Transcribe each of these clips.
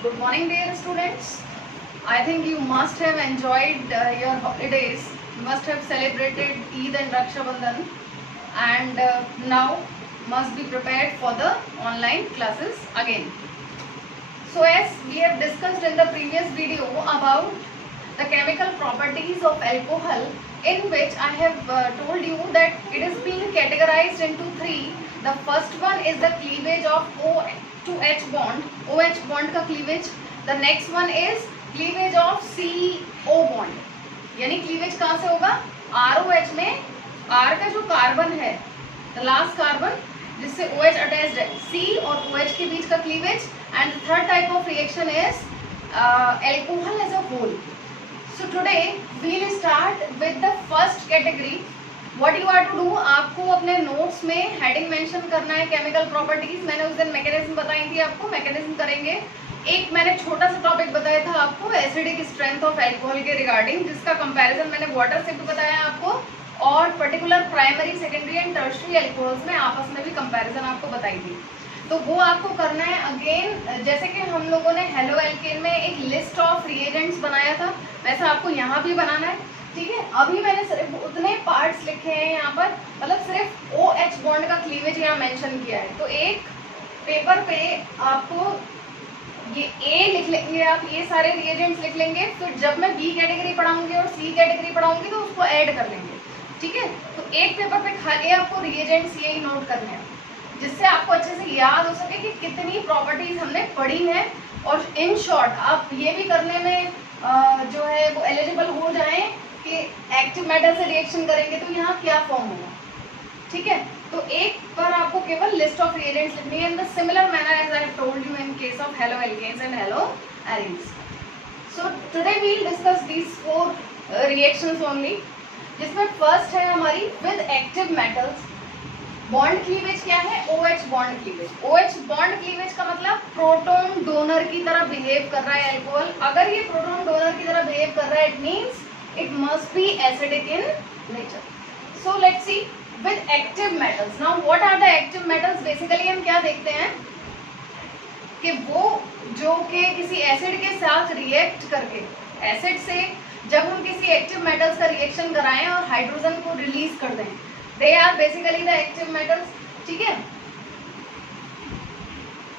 Good morning, dear students. I think you must have enjoyed your holidays. You must have celebrated Eid and Raksha Bandhan, and now must be prepared for the online classes again. So as we have discussed in the previous video about the chemical properties of alcohol, in which I have told you that it is being categorized into three. The first one is the cleavage of O to H bond, OH bond का cleavage. The next one is cleavage of CO bond. यानी cleavage कहाँ से होगा? ROH में R का जो carbon है, the last carbon जिससे OH attached है, C और OH के बीच का cleavage. And the third type of reaction is alcohol as a whole. So today we will start with the first category. What you are to do, आपको अपने notes में heading mention करना है chemical properties. मैंने उस दिन mechanism बताई थी आपको, मैकेनिज्म करेंगे. एक मैंने छोटा सा टॉपिक बताया था आपको एसिडिक स्ट्रेंथ ऑफ एल्कोहल के रिगार्डिंग, जिसका कंपैरिजन मैंने वाटर से भी बताया आपको, और particular primary secondary and tertiary alcohols में आपस में भी कंपैरिजन आपको बताई थी. तो वो आपको करना है अगेन. जैसे कि हम लोगों ने हेलो एल्केन में एक लिस्ट ऑफ रिएजेंट्स बनाया था, वैसा आपको यहाँ भी बनाना है. ठीक है, अभी मैंने सिर्फ उतने पार्ट्स लिखे हैं यहाँ पर, मतलब सिर्फ OH बॉन्ड का क्लीवेज यहाँ मेंशन किया है. तो एक पेपर पे आपको ये A लिख लेंगे, आप ये सारे रिएजेंट्स लिख लेंगे. फिर जब मैं B कैटेगरी पढ़ाऊंगी और C कैटेगरी पढ़ाऊंगी तो उसको ऐड कर लेंगे. ठीक है, तो एक पेपर पे खाली आपको रिएजेंट्स यही नोट करने हैं, जिससे आपको अच्छे से याद हो सके कि कितनी प्रॉपर्टीज हमने पढ़ी हैं. और इन शॉर्ट आप ये भी करने में जो है वो एलिजिबल हो जाएं कि एक्टिव मेटल से रिएक्शन करेंगे तो यहाँ क्या फॉर्म होगा. ठीक है, तो एक बार आपको केवल लिस्ट ऑफ रिएजेंट्स लिखनी है in the similar manner as I have told you in case of haloalkanes and haloarenes. So today we will discuss these 4 reactions only, जिसमें फर्स्ट है हमारी with active metals. Bond cleavage क्या है? OH bond cleavage. OH bond cleavage का मतलब proton donor की तरह behave कर रहा है एल्कोहल. अगर ये प्रोटॉन डोनर की तरह बिहेव कर रहा है, it means it must be acidic in nature. So let's see with active metals. Now what are the active metals? Basically हम क्या देखते हैं कि वो जो कि किसी एसिड के साथ रिएक्ट करके, एसिड से जब हम किसी एक्टिव मेटल्स का रिएक्शन कराएं और हाइड्रोजन को रिलीज कर दें, they are basically the active metals. ठीक है,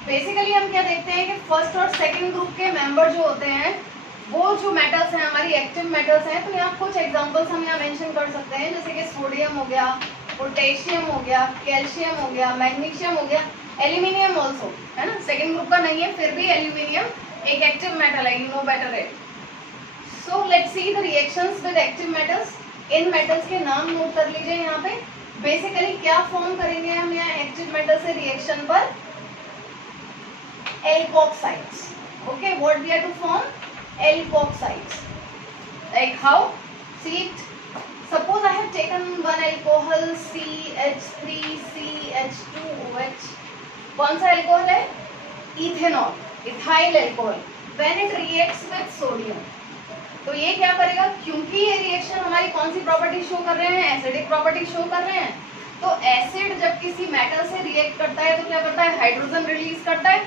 बेसिकली हम क्या देखते हैं कि फर्स्ट और सेकंड ग्रुप के मेंबर जो होते हैं वो जो मेटल्स हैं हमारी एक्टिव मेटल्स हैं. तो यहाँ कुछ एग्जांपल्स हम यहाँ मेंशन कर सकते हैं, जैसे कि सोडियम हो गया, पोटेशियम हो गया, कैल्शियम हो गया, मैग्नीशियम हो गया, एल्यूमिनियम ऑल्सो है ना. सेकेंड ग्रुप का नहीं है, फिर भी एल्यूमिनियम एक एक्टिव मेटल है, you know better it. So let's see the reactions with active metals. In metals के नाम नोट कर लीजिए यहाँ पे. बेसिकली क्या फॉर्म करेंगे हम यहाँ एक्टिव मेटल से रिएक्शन पर? Alkoxides. Okay, what we are to form? Alkoxides. Like how? See it. Suppose I have taken one alcohol CH3 CH2OH. कौन सा alcohol है? Ethanol, ethyl alcohol. When it reacts with sodium, तो ये क्या करेगा? क्योंकि ये रिएक्शन हमारी कौन सी प्रॉपर्टी शो कर रहे हैं? एसिडिक प्रॉपर्टी शो कर रहे हैं. तो एसिड जब किसी मेटल से रिएक्ट करता है तो क्या करता है? हाइड्रोजन रिलीज करता है.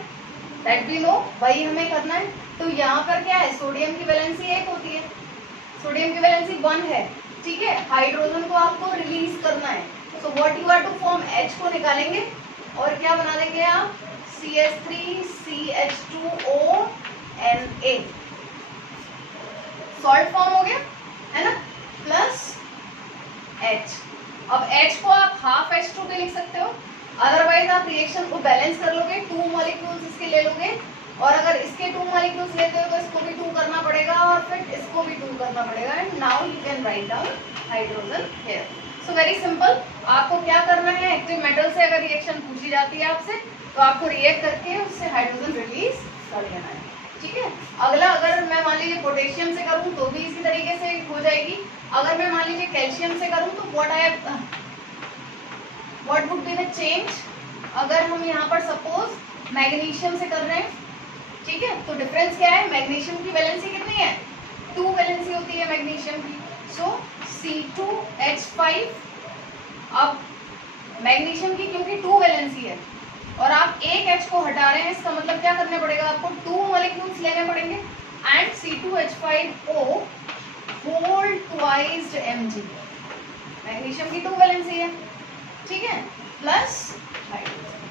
दैट वी नो, वही हमें करना है. तो यहाँ पर क्या है? सोडियम की वैलेंसी 1 होती है, सोडियम की वैलेंसी 1 है. ठीक है, हाइड्रोजन को आपको रिलीज करना है. So what you are to form? H को निकालेंगे और क्या बना देंगे आप? CH3 CH2O Na. Salt form हो गया है ना, प्लस H. अब H को आप हाफ H2 पे लिख सकते हो, अदरवाइज आप रिएक्शन को बैलेंस कर लोगे, 2 मॉलिक्यूल्स इसके ले लोगे, और अगर इसके 2 मॉलिक्यूल्स लेते हो तो इसको भी 2 करना पड़ेगा और फिर इसको भी 2 करना पड़ेगा. And now you can write down hydrogen here. So very simple. आपको क्या करना है? एक्टिव मेटल से अगर रिएक्शन पूछी जाती है आपसे तो आपको रिएक्ट करके उससे हाइड्रोजन रिलीज कर देना है. ठीक है, अगला अगर मैं मान लीजिए पोटेशियम से करूँ तो भी इसी तरीके से हो जाएगी. अगर मैं मान लीजिए कैल्शियम से करूँ तो what would be the change? अगर हम यहाँ पर सपोज मैग्नीशियम से कर रहे हैं, ठीक है, तो डिफरेंस क्या है? मैग्नीशियम की वैलेंसी कितनी है? 2 वैलेंसी होती है मैग्नीशियम की. सो C2H5. अब मैग्नीशियम की क्योंकि 2 वैलेंसी है और आप एक H को हटा रहे हैं, इसका मतलब क्या करने पड़ेगा आपको, 2 मॉलिक्यूल्स लेने पड़ेंगे and C2H5O whole twice Mg। Magnesium की 2 वैलेंसी है, ठीक है, प्लस हाइड्रोजन।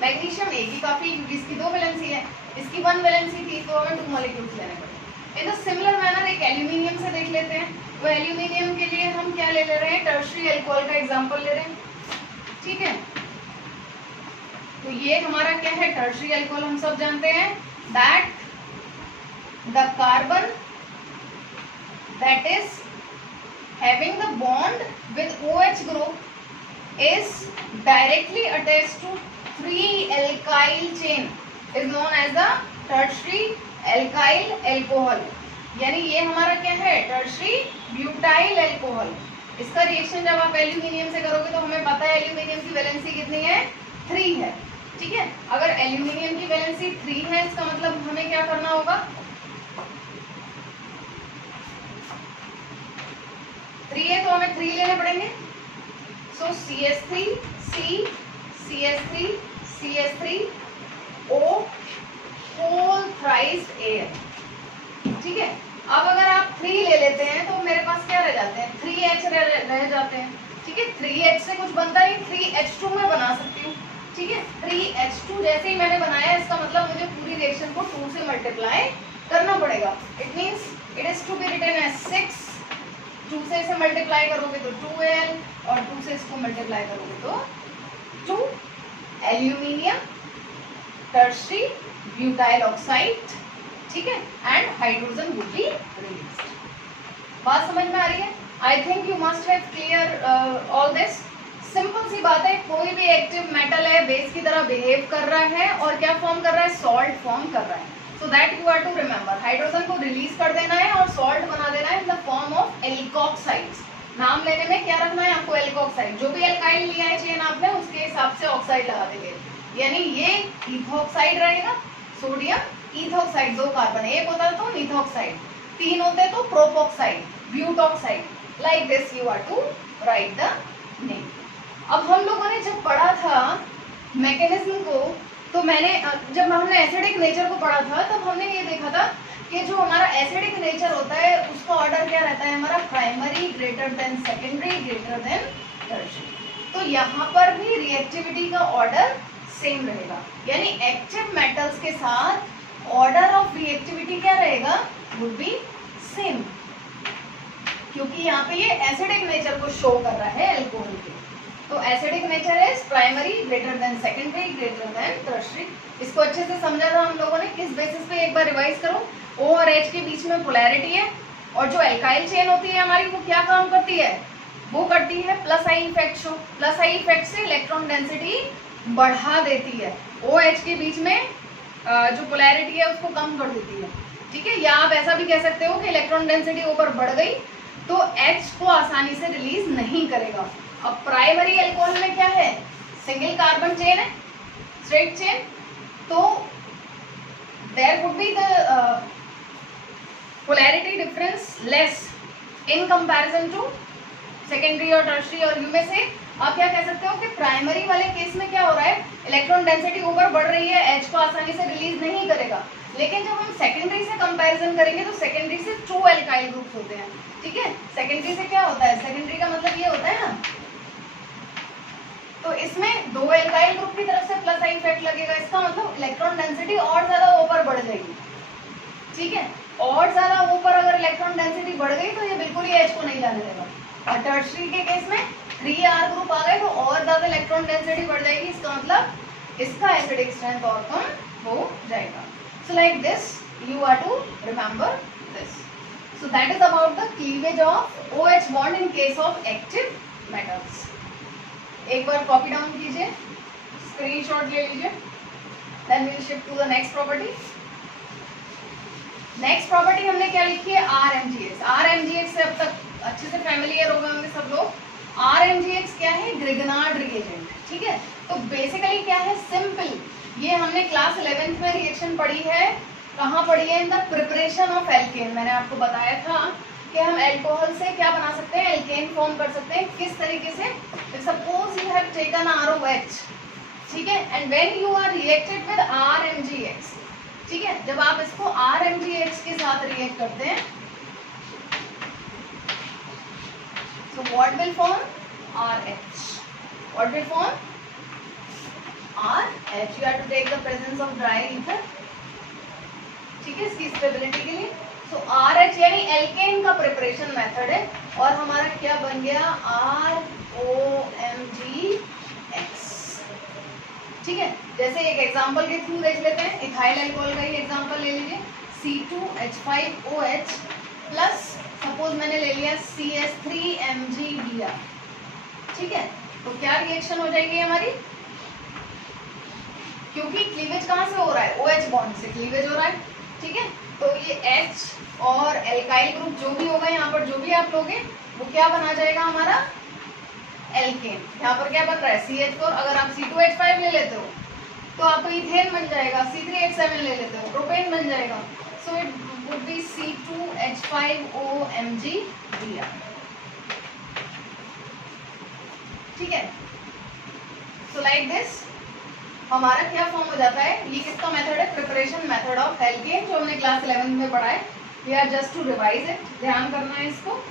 मैग्नीशियम एक ही काफी, क्योंकि इसकी 2 वैलेंसी है, इसकी 1 वैलेंसी थी तो हमें 2 मॉलिक्यूल्स लेने पड़े। इन द सिमिलर मैनर एक एल्यूमिनियम से देख लेते हैं। वो एल्यूमिनियम के लिए हम क्या ले रहे हैं, टर्शियरी अल्कोहल का एग्जांपल ले रहे हैं, ठीक है। तो ये हमारा क्या है, टर्शियरी अल्कोहल। हम सब जानते हैं that the carbon that is having the bond with OH group is directly attached to 3 alkyl chain is known as the tertiary alkyl alcohol। यानी ये हमारा क्या है, टर्शियरी ब्यूटाइल अल्कोहल। इसका रिएक्शन जब आप एल्यूमिनियम से करोगे तो हमें पता है एल्यूमिनियम की वैलेंसी कितनी है, 3 है, ठीक है। अगर एल्यूमिनियम की वैलेंसी 3 है, इसका मतलब हमें क्या करना होगा, 3 है तो हमें 3 लेने पड़ेंगे। So CH3 C CH3 CH3 O whole thrice Al, ठीक है। अब अगर आप 3 ले लेते हैं तो मेरे पास क्या रह जाते हैं, 3H रह जाते हैं, ठीक है। 3H से कुछ बनता नहीं, 3H2 में बना सकती हूँ, ठीक है। 3H2 जैसे ही मैंने बनाया, इसका मतलब मुझे पूरी रिएक्शन को 2 से मल्टीप्लाई करना पड़ेगा। It means it is to be written as 6, 2 से इसे मल्टीप्लाई करोगे तो 2Al, और 2 से इसको मल्टीप्लाई करोगे तो 2 एल्यूमिनियम टर्शियरी ब्यूटाइल ऑक्साइड, ठीक है, and hydrogen would be released. बात समझ में आ रही है? I think you must have clear all this. Simple सी बात है, कोई भी एक्टिव मेटल है, बेस की तरह बिहेव कर रहा है और क्या फॉर्म कर रहा है, सॉल्ट फॉर्म कर रहा है। So that you are to remember, hydrogen को रिलीज कर देना है और सॉल्ट बना देना है इन द फॉर्म ऑफ एल्कोक्साइड्स। नाम लेने में क्या रखना है आपको, एल्कोक्साइड। जो भी एल्काइल लिया है चेन आपने, उसके हिसाब से ऑक्साइड लगा देंगे। यानी ये इथोक्साइड रहेगा, सोडियम इथोक्साइड, 2 कार्बन, एक होता है तो मिथोक्साइड, 3 होते तो propoxide, butoxide. Like this you are to write the name. अब हम लोगों ने जब पढ़ा था मैकेनिज्म को, तो मैंने जब हमने एसिडिक नेचर को पढ़ा था, तब हमने ये देखा था कि जो हमारा एसिडिक नेचर होता है उसका ऑर्डर क्या रहता है हमारा, primary greater than secondary greater than tertiary. तो यहाँ पर भी रिएक्टिविटी का ऑर्डर सेम रहेगा, यानी एक्टिव मेटल्स के साथ ऑर्डर ऑफ रिएक्टिविटी क्या रहेगा, वुड बी सेम, क्योंकि यहाँ पे ये एसिडिक नेचर को शो कर रहा है अल्कोहल के। तो acidic nature is primary greater than secondary greater than tertiary. इसको अच्छे से समझा था हम लोगों ने, किस बेसिस पे, एक बार रिवाइज करो। O और H के बीच में पोलैरिटी है, और जो एल्काइल चेन होती है हमारी, वो क्या काम करती है, वो करती है plus I effect show. Plus I effect से इलेक्ट्रॉन डेंसिटी बढ़ा देती है, OH के बीच में जो पोलैरिटी है उसको कम कर देती है, ठीक है। या आप ऐसा भी कह सकते हो कि इलेक्ट्रॉन डेंसिटी ऊपर बढ़ गई तो H को आसानी से रिलीज नहीं करेगा। अब प्राइमरी अल्कोहल में क्या है, सिंगल कार्बन चेन है, स्ट्रेट चेन, तो there would be the polarity difference less in comparison to secondary और टर्शियरी। और यू में से आप क्या कह सकते हो कि प्राइमरी वाले केस में क्या हो रहा है, इलेक्ट्रॉन डेंसिटी ऊपर बढ़ रही है, H को आसानी से रिलीज नहीं करेगा। लेकिन जब हम सेकेंडरी से कंपैरिजन करेंगे तो सेकेंडरी से 2 एल्काइल ग्रुप्स होते हैं, ठीक है। सेकेंडरी से क्या होता है, सेकेंडरी का मतलब ये होता है ना, तो इसमें 2 एल्काइल ग्रुप की तरफ से प्लस आई इफेक्ट लगेगा, इसका मतलब इलेक्ट्रॉन डेंसिटी और ज्यादा ऊपर बढ़ जाएगी, ठीक है। और ज्यादा ऊपर अगर इलेक्ट्रॉन डेंसिटी बढ़ गई तो ये बिल्कुल ही H को नहीं जाने देगा। और टर्शियरी के केस में 3R ग्रुप आ गए तो और ज्यादा इलेक्ट्रॉन डेंसिटी बढ़ जाएगी, इसका मतलब इसका एसिडिक स्ट्रेंथ और कम हो जाएगा। So like this you are to remember this. So that is about the cleavage of OH bond in case of active metals. एक बार कॉपी डाउन कीजिए, स्क्रीनशॉट ले लीजिए, then we will shift to the next property. Next property हमने क्या लिखी है, RMgX। RMgX से अब तक अच्छे से फैमिलियर हो गए होंगे सब लोग। RMgX क्या है, ग्रिगनार्ड रिएजेंट, ठीक है। तो बेसिकली क्या है, सिंपल, ये हमने क्लास 11th में रिएक्शन पढ़ी है, कहाँ पढ़ी है, in the preparation of alkene. मैंने आपको बताया था कि हम अल्कोहल से क्या बना सकते हैं, एल्केन फॉर्म कर सकते हैं। किस तरीके से, suppose you have taken ROH, ठीक है, and when you are reacted with RMgX, ठीक है, जब आप इसको RMgX के साथ रिएक्ट करते हैं, so what will form, RH, what will form, RH, you have to take the presence of dry ether, ठीक है, इसकी स्टेबिलिटी के लिए। तो RH यानी एल्केन का प्रिपरेशन मेथड है, और हमारा क्या बन गया, ROMgX, ठीक है। जैसे एक एग्जांपल के थ्रू देख लेते हैं, इथाइल अल्कोहल का ही एग्जांपल ले लीजिए, C2H5OH प्लस सपोज मैंने ले लिया CH3MgBr, ठीक है, तो क्या रिएक्शन हो जाएगी हमारी, क्योंकि क्लीवेज कहाँ से हो रहा है, OH बॉन्ड से क्लीवेज हो रहा है, ठीक है, तो ये H और एल्काइल ग्रुप जो भी होगा यहाँ पर, जो भी आप लोगे वो क्या बना जाएगा हमारा, एल्केन। यहाँ पर क्या बन रहा है, CH4, अगर आप C2H5 ले लेते हो तो आपको इथेन बन जाएगा, C3H7 ले लेते हो प्रोपेन बन जाएगा, so it would be C2H5OMgBr, ठीक है। सो लाइक दिस हमारा क्या फॉर्म हो जाता है, ये किसका मेथड है, प्रिपरेशन मेथड ऑफ एल्केन, जो हमने क्लास 11 में पढ़ा है। We are just to revise it, ध्यान करना है, इसको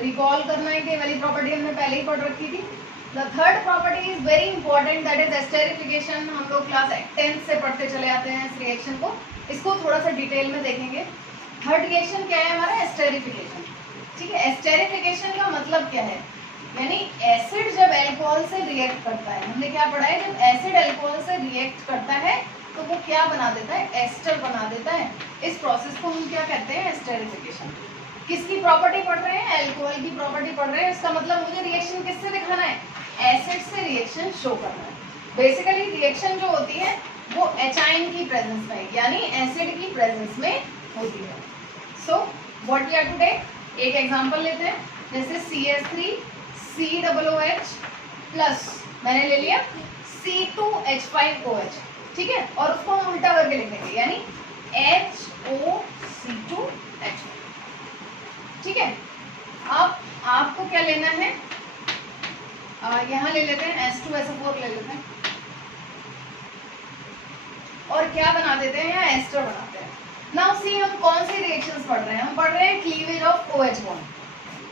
रिकॉल करना है कि वाली प्रॉपर्टी हमने पहले ही पढ़ रखी थी। The third property is very important, that is esterification. हम लोग क्लास 10th से पढ़ते चले आते हैं इस रिएक्शन को, इसको थोड़ा सा डिटेल में देखेंगे। थर्ड रिएक्शन क्या है हमारा, एस्टेरिफिकेशन, ठीक है। एस्टेरिफिकेशन का मतलब क्या है, यानी एसिड जब अल्कोहल से रिएक्ट करता है, हमने क्या पढ़ा है, जब एसिड अल्कोहल से रिएक्ट करता है तो वो क्या बना देता है, एस्टर बना देता है। इस प्रोसेस को हम क्या कहते हैं, एस्टेरिफिकेशन। किसकी प्रॉपर्टी पढ़ रहे हैं, अल्कोहल की प्रॉपर्टी पढ़ रहे हैं। इसका मतलब मुझे रिएक्शन किससे दिखाना है, एसिड से रिएक्शन शो करना है। बेसिकली रिएक्शन जो होती है वो एचाइन की प्रेजेंस में, यानी एसिड की प्रेजेंस में होती है। So what we have to take, एक एग्जांपल लेते हैं, जैसे CH3COOH प्लस मैंने ले लिया C2H5OH, ठीक है, और उसको हम उल्टा करके लिख देंगे, यानी HOC2H5, ठीक है। अब आपको क्या लेना है, यहाँ ले लेते हैं H2SO4 ले लेते हैं, और क्या बना देते हैं, यहाँ एस्टर बनाते हैं। नाउ सी हम कौन सी रिएक्शंस पढ़ रहे हैं, हम पढ़ रहे हैं क्लीवेज ऑफ OH बॉन्ड,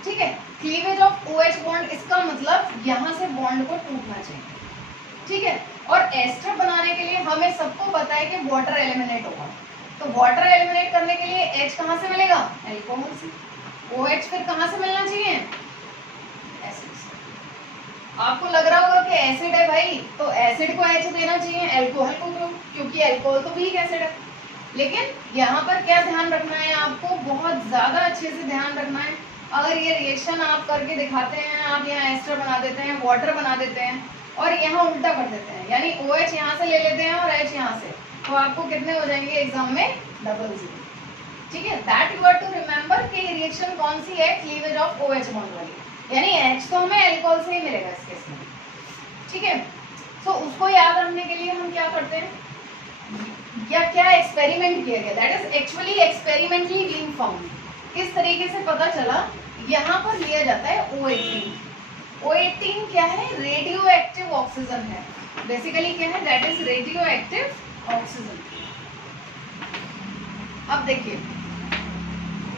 ठीक है। क्लीवेज ऑफ OH बॉन्ड, इसका मतलब यहाँ से बॉन्ड को टूटना चाहिए, ठीक है। और एस्टर बनाने के लिए हमें सबको पता है कि वाटर एलिमिनेट होगा, तो वाटर एलिमिनेट करने के लिए H कहाँ से मिलेगा, अल्कोहल से। OH फिर कहाँ से मिलना चाहिए, एसिड से। आपको लग रहा होगा कि एसिड है भाई, तो एसिड को H देना चाहिए, अल्कोहल को क्यों, क्योंकि अल्कोहल तो वीक एसिड है। लेकिन यहाँ पर क्या ध्यान रखना है, आपको बहुत ज्यादा अच्छे से ध्यान रखना है। अगर ये रिएक्शन आप करके दिखाते हैं, आप यहाँ एस्टर बना देते हैं, वाटर बना देते हैं, और यहाँ उल्टा कर देते हैं, यानी OH यहाँ से ले लेते हैं और H यहाँ से, तो आपको कितने हो जाएंगे एग्जाम में, 00, ठीक है। That you are to remember कि रिएक्शन कौन सी है, क्लीवेज ऑफ OH बॉन्ड वाली, यानी H तो हमें अल्कोहल से ही मिलेगा इस केस में, ठीक है। तो उसको याद रखने के लिए हम क्या करते हैं, या क्या एक्सपेरिमेंट किया गया, that is actually experimentally being found. किस तरीके से पता चला, यहाँ पर लिया जाता है O18। O18 क्या है, रेडियो एक्टिव ऑक्सीजन है, बेसिकली क्या है, that is radio active oxygen. अब देखिए,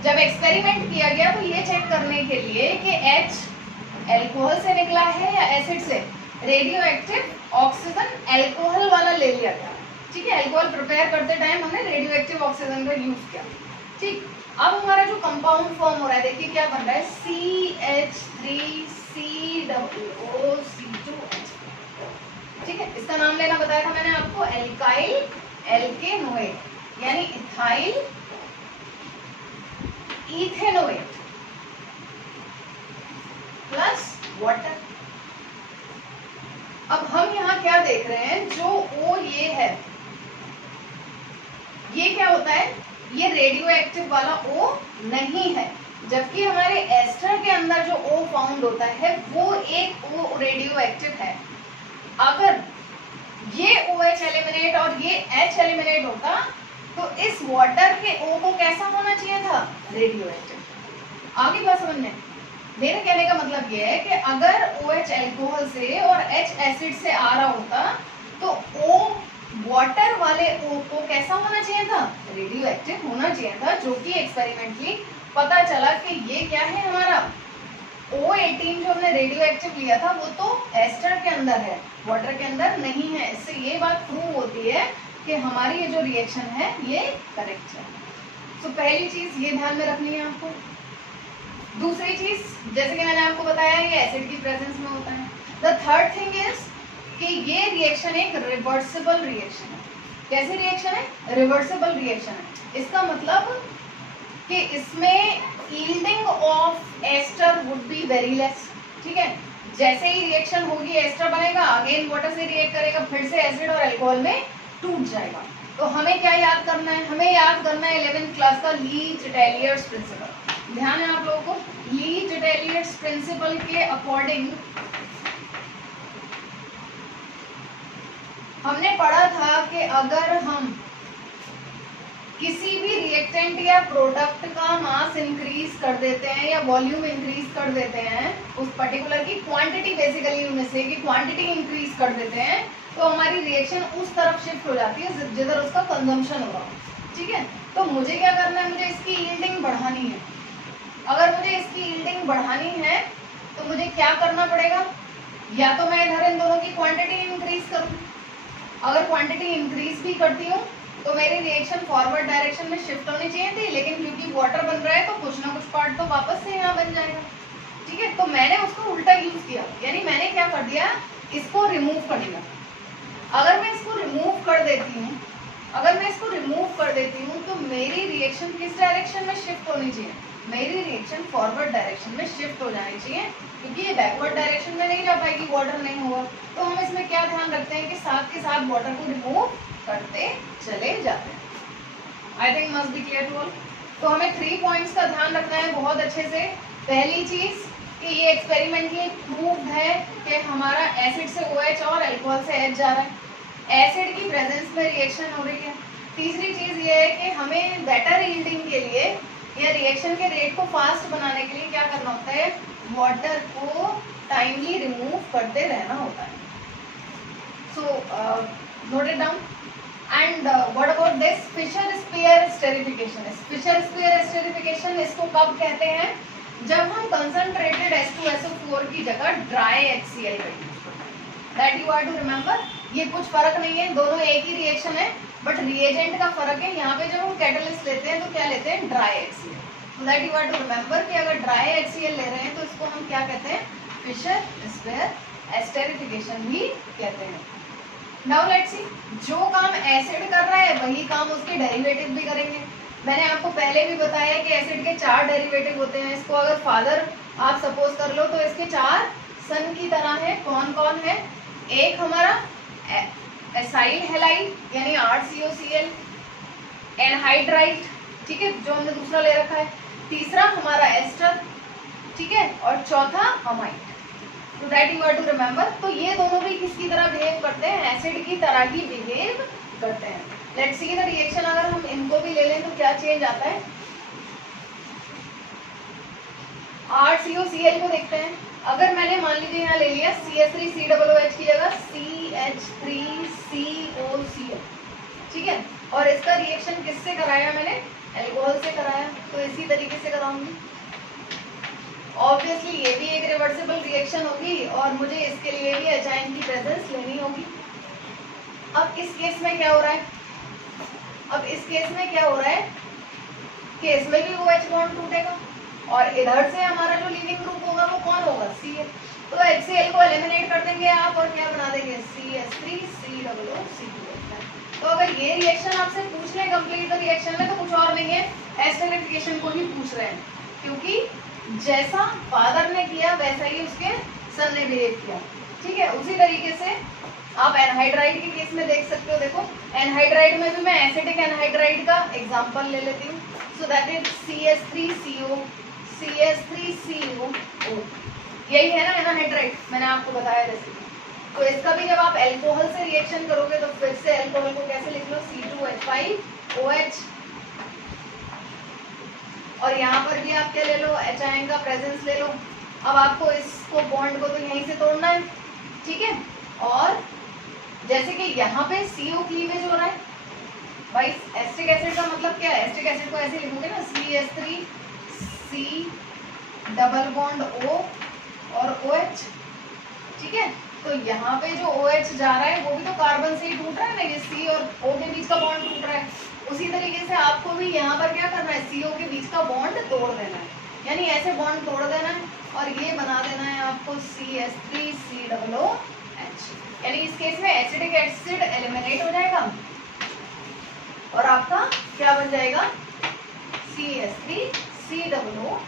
जब एक्सपेरिमेंट किया गया तो ये चेक करने के लिए कि H अल्कोहल से निकला है या एसिड से, रेडियो एक्टिव ऑक्सीजन अल्कोहल वाला ले लिया गया, ठीक है। अल्कोहल प्रिपेयर करते टाइम हमने रेडियो एक्टिव ऑक्सीजन का यूज किया, ठीक। अब हमारा जो कंपाउंड फॉर्म हो रहा है, देखिए क्या बन रहा है, CH3COO2H, ठीक है। इसका नाम लेना बताया था मैंने आपको, एल्काइल एल्केनोएट, यानी इथाइल इथेनोएट प्लस वाटर। अब हम यहाँ क्या देख रहे हैं, जो O ये है, ये क्या होता है, ये रेडियो एक्टिव वाला O नहीं है, जबकि हमारे एस्टर के अंदर जो O फाउंड होता है वो एक O रेडियो एक्टिव है। अगर ये OH एलिमिनेट और ये H एलिमिनेट होता तो इस वाटर के O को कैसा होना चाहिए था, रेडियो एक्टिव। आगे बात समझ में? मेरे कहने का मतलब ये है कि अगर OH अल्कोहल से और H एसिड से आ रहा होता तो O वाटर वाले O को कैसा होना चाहिए था? रेडियो एक्टिव होना चाहिए था, जो कि एक्सपेरिमेंटली पता चला कि ये क्या है हमारा O18 जो हमने रेडियो एक्टिव लिया था वो तो एस्टर के अंदर है, वाटर के अंदर नहीं है। इससे ये बात प्रूव होती है कि हमारी ये जो रिएक्शन है ये करेक्ट है। तो पहली चीज ये ध्यान में रखनी है आपको। दूसरी चीज, जैसे कि मैंने आपको बताया, ये एसिड की प्रेजेंस में होता है। द थर्ड थिंग इज कि ये रिएक्शन एक रिवर्सिबल रिएक्शन है। कैसी रिएक्शन है? रिवर्सिबल रिएक्शन है। इसका मतलब कि इसमें yielding of ester would be very less. ठीक है, जैसे ही रिएक्शन होगी एस्टर बनेगा, अगेन वाटर से रिएक्ट करेगा, फिर से एसिड और अल्कोहल में टूट जाएगा। तो हमें क्या याद करना है? हमें याद करना है 11th क्लास का ली-चिटेलियर्स प्रिंसिपल। ध्यान है आप लोगों को? ली-चिटेलियर्स प्रिंसिपल के अकॉर्डिंग हमने पढ़ा था कि अगर हम किसी भी रिएक्टेंट या प्रोडक्ट का मास इंक्रीज कर देते हैं या वॉल्यूम इंक्रीज कर देते हैं, उस पर्टिकुलर की क्वांटिटी, बेसिकली उनमें से की क्वांटिटी इंक्रीज कर देते हैं, तो हमारी रिएक्शन उस तरफ शिफ्ट हो जाती है जिधर उसका कंजम्पशन हो रहा हो। ठीक है, तो मुझे क्या करना है? मुझे इसकी यील्डिंग बढ़ानी है। अगर मुझे इसकी यील्डिंग बढ़ानी है तो मुझे क्या करना पड़ेगा? या तो मैं इधर इन दोनों की क्वांटिटी इंक्रीज करूं। अगर क्वांटिटी इंक्रीज भी करती हूँ तो मेरी रिएक्शन फॉरवर्ड डायरेक्शन में शिफ्ट होनी चाहिए थी, लेकिन क्योंकि वाटर बन रहा है तो कुछ ना कुछ पार्ट तो वापस से यहाँ बन जाएगा। ठीक है, तो मैंने उसको उल्टा यूज किया, यानी मैंने क्या कर दिया? इसको रिमूव कर दिया। अगर मैं इसको रिमूव कर देती हूँ तो मेरी रिएक्शन किस डायरेक्शन में शिफ्ट होनी चाहिए? मेरी रिएक्शन फॉरवर्ड डायरेक्शन में शिफ्ट हो जानी चाहिए, क्योंकि ये बैकवर्ड डायरेक्शन में नहीं जा पाएगी, वाटर नहीं होगा। तो हम इसमें क्या ध्यान रखते हैं कि साथ के साथ वाटर को रिमूव करते चले जाते हैं। I think must be clear to all. तो हमें 3 पॉइंट्स का ध्यान रखना है बहुत अच्छे से। पहली चीज कि ये एक्सपेरिमेंटली प्रूव्ड है कि हमारा एसिड से OH और अल्कोहल से H जा रहा है, एसिड की प्रेजेंस में रिएक्शन हो रही है। तीसरी चीज ये है कि हमें बेटर यील्डिंग के लिए या रिएक्शन के रेट को फास्ट बनाने के लिए क्या करना होता है? वाटर को टाइमली रिमूव करते रहना होता है। So note it down. And what about this Fischer Speier esterification? Fischer Speier esterification इसको कब कहते हैं? जब हम कंसंट्रेटेड H2SO4 की जगह ड्राई HCl का यूज करते हैं। That you are to remember. ये कुछ फर्क नहीं है, दोनों एक ही रिएक्शन है, बट रिएजेंट का फर्क है। यहाँ पे जब हम कैटलिस्ट लेते हैं तो क्या लेते हैं? Dry HCl। So that you are to remember कि अगर ड्राई HCl ले रहे हैं तो इसको हम क्या कहते हैं? फिशर स्पीयर एस्टेरिफिकेशन भी कहते हैं। नाउ लेट्स सी, जो काम एसिड कर रहा है वही काम उसके डेरिवेटिव भी करेंगे। मैंने आपको पहले भी बताया कि एसिड के 4 डेरिवेटिव होते हैं। इसको अगर फादर आप सपोज कर लो तो इसके 4 सन की तरह है। कौन कौन है? एक हमारा एसाइल हैलाइड यानी RCOCl, एनहाइड्राइड, ठीक है, जो हमने दूसरा ले रखा है। तीसरा हमारा एस्टर, ठीक है, और चौथा अमाइड। तो that you are to remember. तो ये दोनों भी किसकी तरह बिहेव करते हैं? एसिड की तरह ही बिहेव करते हैं। Let's see the reaction. अगर हम इनको भी ले लें तो क्या चेंज आता है? RCOCl को देखते हैं। अगर मैंने मान लीजिए यहाँ ले लिया CH3COOH की जगह CH3COCl, ठीक है, और इसका रिएक्शन किससे कराया मैंने? अल्कोहल से कराया। तो इसी तरीके से कराऊंगी। ऑब्वियसली ये भी एक रिवर्सिबल रिएक्शन होगी और मुझे इसके लिए भी एचाइन की प्रेजेंस लेनी होगी। अब इस केस में क्या हो रहा है? कि इसमें भी OH बॉन्ड टूटेगा और इधर से हमारा जो लीविंग ग्रुप होगा वो कौन होगा? Cl। तो HCl को एलिमिनेट कर देंगे आप और क्या बना देंगे? CH3COOH। तो अगर ये रिएक्शन आपसे पूछ ले कंप्लीट रिएक्शन में, तो कुछ और नहीं है, एस्टेरिफिकेशन को ही पूछ रहे हैं, क्योंकि जैसा फादर ने किया वैसा ही उसके सन ने बिहेव किया। ठीक है, उसी तरीके से आप एनहाइड्राइड के केस में देख सकते हो। देखो एनहाइड्राइड में भी मैं एसिडिक एनहाइड्राइड का एग्जांपल ले लेती हूँ। सो दैट इज CH3CO, यही है ना एनहाइड्राइड, मैंने आपको बताया जैसे। तो इसका भी जब आप अल्कोहल से रिएक्शन करोगे तो फिर से अल्कोहल को कैसे लिख लो? C2H5OH। और यहाँ पर भी आप क्या ले लो, एच आयन का प्रेजेंस ले लो। अब आपको इसको बॉन्ड को तो यहीं से तोड़ना है, ठीक है। और जैसे कि यहाँ पे CO क्लीवेज हो रहा है भाई, एस्टिक एसिड का मतलब क्या है, एस्टिक एसिड को ऐसे लिखोगे ना, CH3 C double bond O और OH, ठीक है। तो यहाँ पे जो OH जा रहा है वो भी तो कार्बन से ही टूट रहा है ना, ये C और O के बीच का बॉन्ड टूट रहा है। उसी तरीके से आपको भी यहाँ पर क्या करना है, CO के बीच का बॉन्ड तोड़ देना है, यानी ऐसे बॉन्ड तोड़ देना है और ये बना देना है आपको CH3 COOH, यानी इस केस में एसिडिक एसिड एलिमिनेट हो जाएगा और आपका क्या बन जाएगा, CH3 COOH,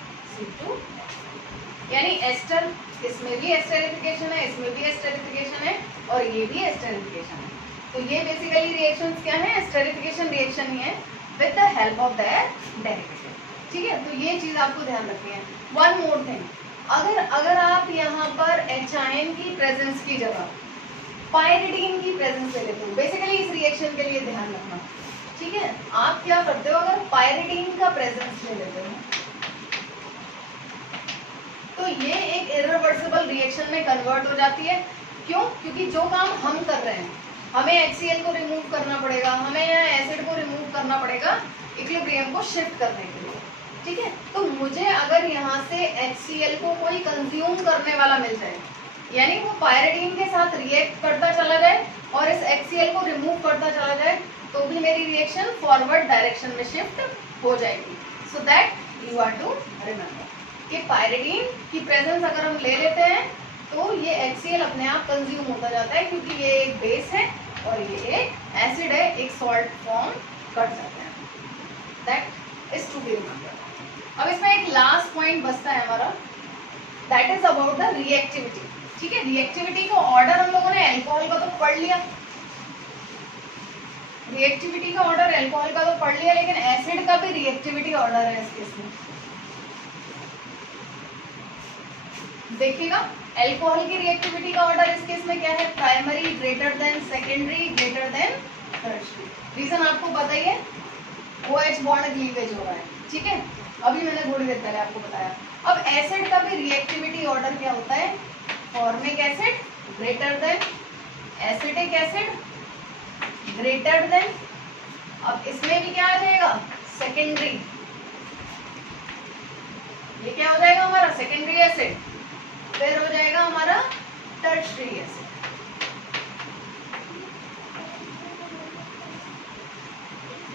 यानी एस्टर, इसमें भी एस्टरिफिकेशन है, इसमें भी एस्टरिफिकेशन है और ये भी एस्टरिफिकेशन है। तो ये बेसिकली रिएक्शंस क्या है, एस्टरिफिकेशन रिएक्शन ही है with the help of their derivative, ठीक है। तो ये चीज आपको ध्यान रखनी है। वन मोर थिंग, अगर आप यहाँ पर एच आयन की प्रेजेंस की जगह पायरिडीन की प्रेजेंस ले लेते हो, बेसिकली इस रिएक्शन के लिए ध्यान रखना, ठीक है। आप क्या करते हो, अगर पायरिडीन का प्रेजेंस ले लेते हो तो ये एक इरिवर्सिबल रिएक्शन में कन्वर्ट हो जाती है। क्यों? क्योंकि जो काम हम कर रहे हैं, हमें HCl को रिमूव करना पड़ेगा, हमें यहाँ एसिड को रिमूव करना पड़ेगा इक्विलिब्रियम को शिफ्ट करने के लिए, ठीक है। तो मुझे अगर यहाँ से HCl को कोई कंज्यूम करने वाला मिल जाए, यानी वो पायरिडीन के साथ रिएक्ट करता चला जाए और इस HCl को रिमूव करता चला जाए, तो भी मेरी रिएक्शन फॉरवर्ड डायरेक्शन में शिफ्ट हो जाएगी। So that you are to remember कि पायरिडीन की प्रेजेंस अगर हम ले लेते हैं तो ये HCl अपने आप कंज्यूम होता जाता है, क्योंकि ये एक बेस है और ये एक एसिड है, एक सॉल्ट फॉर्म कर सकते हैं। That is to be remembered. अब इसमें एक लास्ट पॉइंट बचता है हमारा, that is about the reactivity, ठीक है। रिएक्टिविटी का ऑर्डर हम लोगों ने अल्कोहल का तो पढ़ लिया, रिएक्टिविटी का ऑर्डर अल्कोहल का तो पढ़ लिया, लेकिन एसिड का भी रिएक्टिविटी ऑर्डर है इस केस में। देखिएगा, अल्कोहल की रिएक्टिविटी का ऑर्डर इस केस में क्या है, primary greater than secondary greater than tertiary. Reason आपको पता ही है, OH बॉन्ड क्लीवेज हो रहा है, ठीक है। अभी मैंने थोड़ी देर पहले आपको बताया। अब एसिड का भी रिएक्टिविटी ऑर्डर क्या होता है, formic acid greater than acetic acid greater than, अब इसमें भी क्या आ जाएगा, सेकेंडरी, ये क्या हो जाएगा हमारा सेकेंडरी एसिड, फिर हो जाएगा हमारा टर्शियरी एसिड।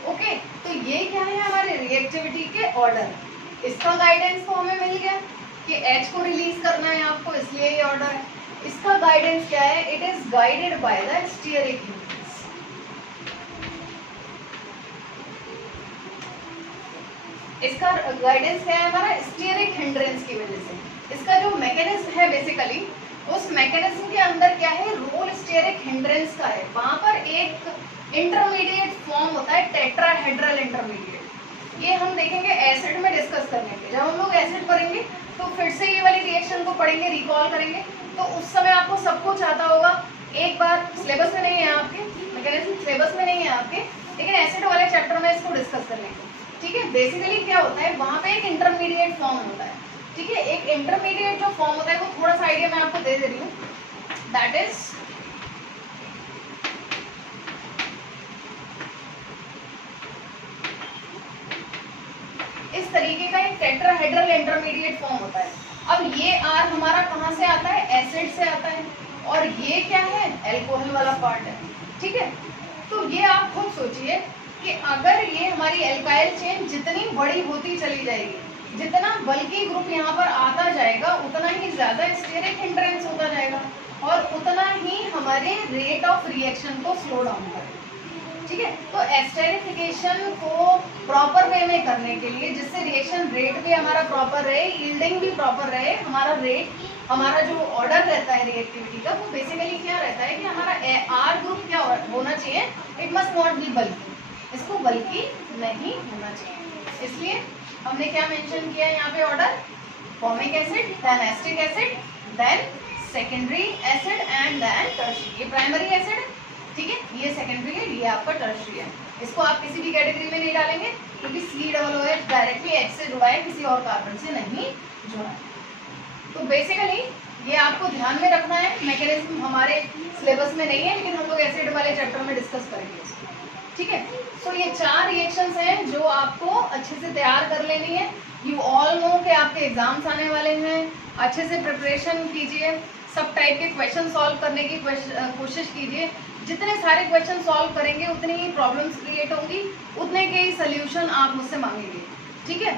ओके, तो ये क्या है हमारे रिएक्टिविटी के ऑर्डर। इसका गाइडेंस तो हमें मिल गया कि H को रिलीज करना है आपको, इसलिए ये ऑर्डर है। इसका गाइडेंस क्या है, it is guided by the stearic hindrance. इसका गाइडेंस क्या है हमारा, स्टीयरिक हिंड्रेंस की वजह से। इसका जो मैकेनिज्म है बेसिकली, उस मैकेनिज्म के अंदर क्या है, रोल स्टीयरिक हिंड्रेंस का है। वहां पर एक इंटरमीडिएट फॉर्म होता है, टेट्राहेड्रल इंटरमीडिएट। ये हम देखेंगे एसिड में डिस्कस करने के। जब हम लोग एसिड पढ़ेंगे तो फिर से ये वाली रिएक्शन को पढ़ेंगे, रिकॉल करेंगे, तो उस समय आपको सब कुछ आता होगा। एक बार सिलेबस में नहीं है आपके, मैकेनिज्म सिलेबस में नहीं है आपके, लेकिन एसिड वाले चैप्टर में इसको डिस्कस कर लेंगे, ठीक है। बेसिकली क्या होता है, वहां पे एक इंटरमीडिएट फॉर्म होता है, ठीक है। एक इंटरमीडिएट जो फॉर्म होता है वो थोड़ा सा आइडिया मैं आपको दे रही हूँ, दैट इज इस तरीके का एक टेट्राहेड्रल इंटरमीडिएट फॉर्म होता है। अब ये R हमारा कहाँ से आता है, एसिड से आता है, और ये क्या है, अल्कोहल वाला पार्ट है, ठीक है। तो ये आप खुद सोचिए कि अगर ये हमारी एल्काइल चेन जितनी बड़ी होती चली जाएगी, जितना बल्कि ग्रुप यहाँ पर आता जाएगा, उतना ही ज्यादा स्टीयरिक हिंड्रेंस होता जाएगा और उतना ही हमारे रेट ऑफ रिएक्शन को स्लो डाउन करेगा, ठीक है। तो एस्टेरिफिकेशन को प्रॉपर वे में करने के लिए, जिससे रिएक्शन रेट भी हमारा प्रॉपर रहे, यील्डिंग भी प्रॉपर रहे, हमारा रेट, हमारा जो ऑर्डर रहता है रिएक्टिविटी का, वो बेसिकली क्या रहता है कि हमारा R ग्रुप क्या होना चाहिए, इट मस्ट नॉट बी बल्कि, इसको बल्कि नहीं होना चाहिए। इसलिए हमने क्या मेंशन किया है यहाँ पे order, formic acid, then acetic acid, then secondary acid and then tertiary. ये प्राइमरी एसिड, ठीक है, ये सेकंड पीरियड, ये आपका टर्शियरी है। इसको आप किसी भी कैटेगरी में नहीं डालेंगे क्योंकि COOH डायरेक्टली H से जुड़ा है, किसी और कार्बन से नहीं जुड़ा है। तो बेसिकली ये आपको ध्यान में रखना है। मैकेनिज्म हमारे सिलेबस में नहीं है, लेकिन हम लोग एसिड वाले चैप्टर में डिस्कस करेंगे इसको, ठीक है। सो ये 4 रिएक्शंस हैं जो आपको अच्छे से तैयार कर लेनी है। यू ऑल नो कि आपके एग्जाम्स आने वाले हैं, अच्छे से प्रिपरेशन कीजिए, सब टाइप के क्वेश्चन सॉल्व करने की कोशिश कीजिए। जितने सारे क्वेश्चन सॉल्व करेंगे उतनी ही प्रॉब्लम्स क्रिएट होंगी, उतने के ही सोल्यूशन आप मुझसे मांगेंगे, ठीक है।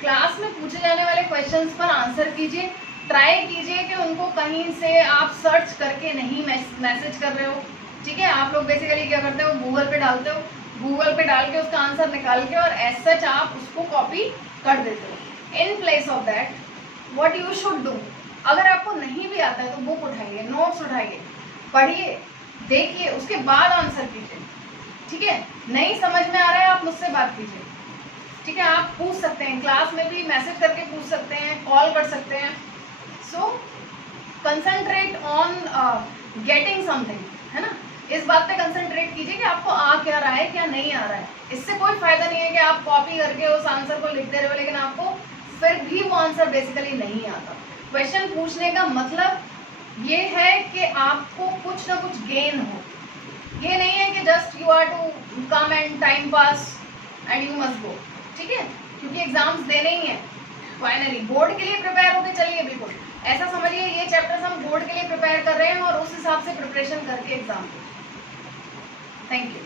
क्लास में पूछे जाने वाले क्वेश्चंस पर आंसर कीजिए, ट्राई कीजिए कि उनको कहीं से आप सर्च करके नहीं मैसेज कर रहे हो, ठीक है। आप लोग बेसिकली क्या करते हो, गूगल पे डालते हो, गूगल पे डाल के उसका आंसर निकाल के और एज सच आप उसको कॉपी कर देते हो। In place of that what you should do, अगर आपको नहीं भी आता है तो बुक उठाइए, नोट्स उठाइए, पढ़िए, देखिए, उसके बाद आंसर कीजिए, ठीक है। नहीं समझ में आ रहा है आप मुझसे बात कीजिए, ठीक है। आप पूछ सकते हैं, क्लास में भी मैसेज करके पूछ सकते हैं, कॉल कर सकते हैं। सो कंसंट्रेट ऑन गेटिंग समथिंग, है ना। इस बात पे कंसंट्रेट कीजिए कि आपको आ क्या रहा है, क्या नहीं आ रहा है। इससे कोई फायदा नहीं है कि आप कॉपी करके उस आंसर को लिखते रहो लेकिन आपको फिर भी वो आंसर बेसिकली नहीं आता। क्वेश्चन पूछने का मतलब ये है कि आपको कुछ ना कुछ गेन हो, ये नहीं है कि just you are to come and time pass and you must go, ठीक है। क्योंकि एग्जाम्स देने ही हैं, फाइनली बोर्ड के लिए प्रिपेयर होके चलिए। बिल्कुल ऐसा समझिए ये चैप्टर्स हम बोर्ड के लिए प्रिपेयर कर रहे हैं और उस हिसाब से प्रिपरेशन करके एग्जाम। Thank you.